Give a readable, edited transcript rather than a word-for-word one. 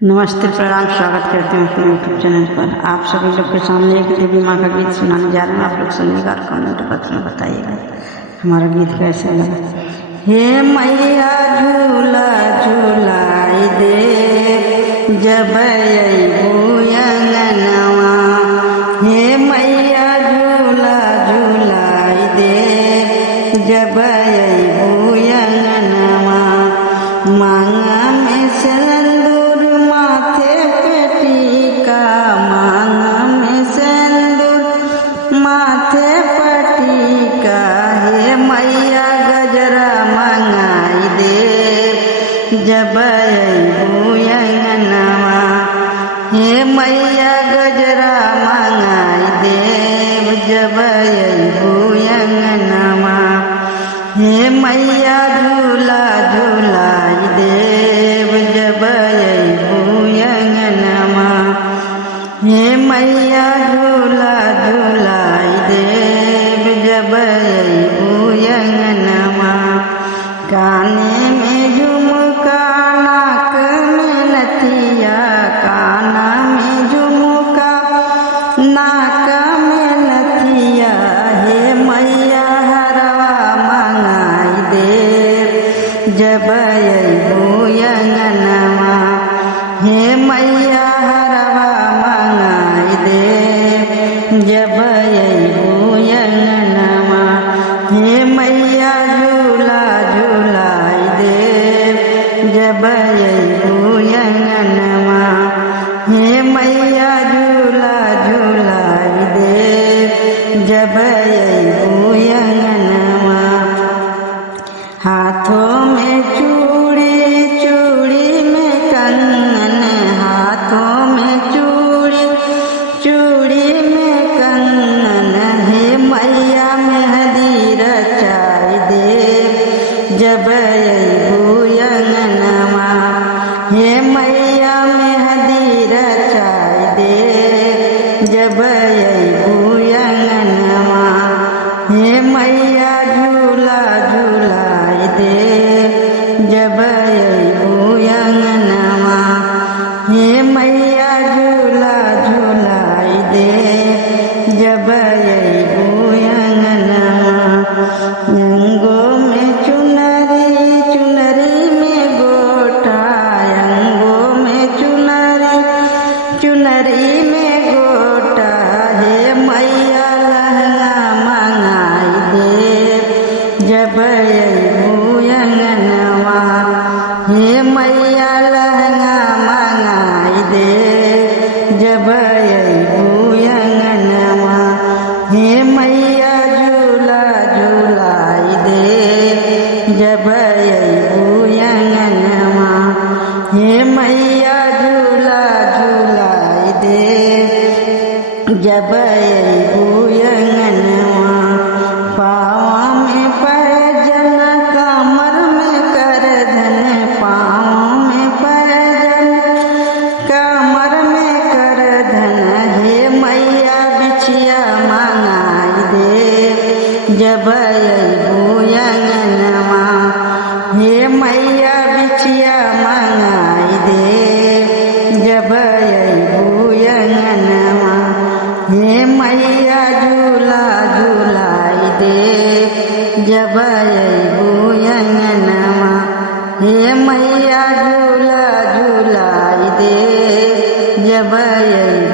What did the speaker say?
नमस्ते, प्रणाम, स्वागत करते हैं अपने यूट्यूब चैनल पर। आप सभी लोग के सामने एक देवी माँ का गीत सुनाने जा रहे हैं। आप लोग सुनिएगा और कमेंट बॉक्स में बताइएगा हमारा गीत कैसे लगा। हे मैया झूला झूलाई दे जब अइबू अंगनवा, हे मैया झूला झूलाई दे जब अइबू अंगनवा। मांगा में सिंदूर माथे पे टीका, मांगा में सिंदूर माथे पे टीका। हे मैया गजरा मंगाई दे जब अइबू अंगनवा, हे मैया गजरा मंगाई दे जब अइबू अंगनवा। हे मैया झूला झूलाई देव जब अइबू अंगनवा, हे मैया झूला झूलाई देव जब अइबू अंगनवा। काने में झुमका नाक में नथिया, काना में झुमका नाक में नथिया। हे मैया हरवा मंगाई दे जब अइबू अंगनवा, हे मैया हरवा मंगाई दे जब अइबू अंगनवा। हे मैया झूला झूलाई दे जब अइबू अंगनवा, हे मैया झूला झूलाई दे जब अइबू अंगनवा। हाथों में चूड़ी चूड़ी में कंगन, हाथों में चूड़ी चूड़ी में कंगन। हे मैया मेहंदी रचाई दे जब अइबू अंगनवा, हे मैया मेहंदी रचाई दे जब अइबू अंगनवा। हे मैया झूला झूलाई दे जब अइबू अंगनवा, हे मैया झूला झूलाई दे जब अइबू अंगनवा। अंगों में चुनरी चुनरी में गोटा, अंगों में चुनरी चुनरी में गोटा। हे मैया लहंगा मंगाई दे जब अइबू अंगनवा, हे मैया लहंगा मंगाई दे जब अइबू अंगनवा। हे मैया झूला झूलाई दे जब अइबू अंगनवा, हे मैया झूला झूलाई दे जब अइबू अंगनवा। पाँव में पैजन कमर में करधन, पाँव में पैजन कमर में करधन। हे मैया बिछिया मंगाई दे जब अइबू अंगनवा, हे मैया बिछिया मंगाई दे जब अइबू अंगनवा। हे मैया झूला झूलाई दे जब अइबू अंगनवा, हे मैया झूला झूलाई दे जब अइबू